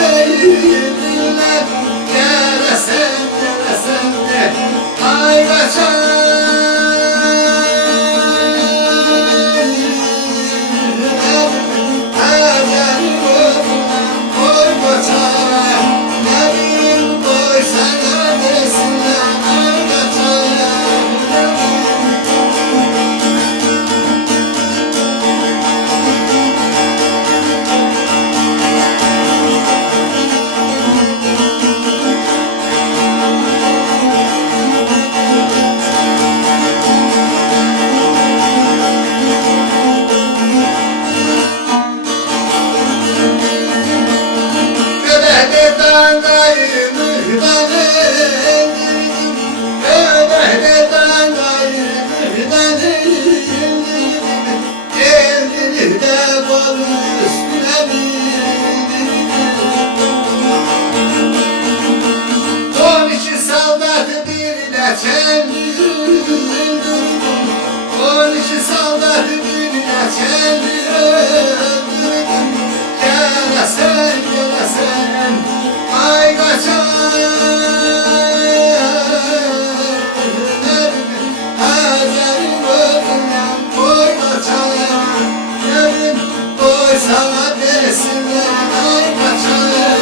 değiller. Gelesen gelesen de ay kaçar. On iki saldat birine çeldim. Gelesen gelesen ay kaçar. Hazerim ölümden koy kaçar. Yemin koy sana desinler ay kaçar.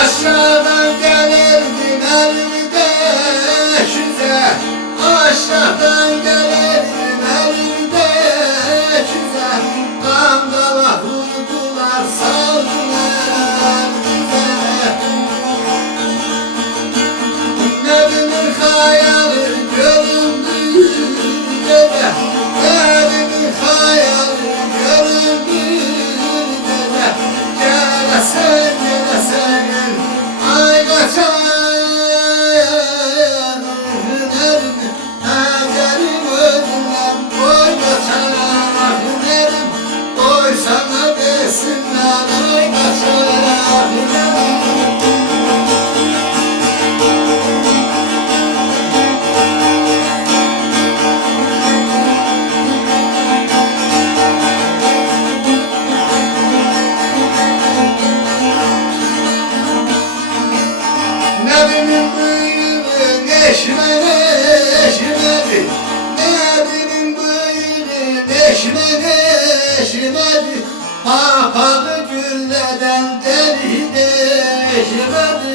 Aşağıdan gelirdim elimde şüze. Aşağıdan gelirdim elimde şüze. Kandala vurdular saldılar bize. Nebimin hayalı göründü dede. Nebimin hayalı göründü dede. Gelesen gelesen ay kaçar. Hazerim ölümden koy kaçar. Koy sana desinler ay kaçar. Nebimin bıyığı neşmedi, neşmedi. Nebimin bıyığı neşmedi, neşmedi. Papağı gülleden deli deşmedi.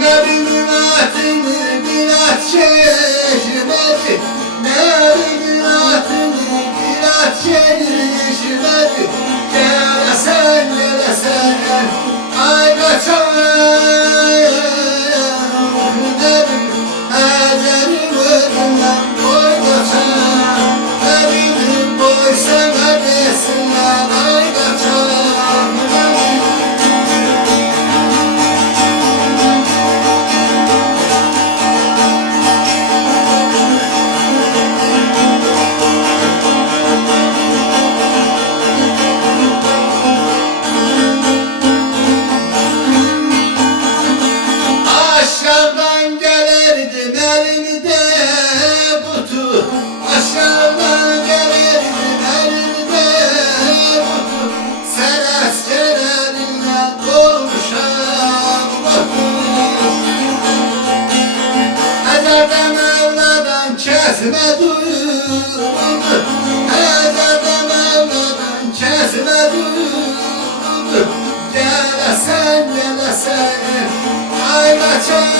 Nebimin atını bir at çeşmedi. Nebimin atını bir at çeşmedi. Gelesen gelesen ay kaçar. Hazerim ölümden koy kaçar. Nebimin boy sana desinler ay kaçar. Aşağıdan gelirdim elimde kutu. Aşağıdan gelirdim elimde kutu. Sen askerlerinden dolmuşam kutu. Ezerde Mevla'dan kesme duyuldu. Ezerde Mevla'dan kesme duyuldu. Gelesen gelesen ay kaçar.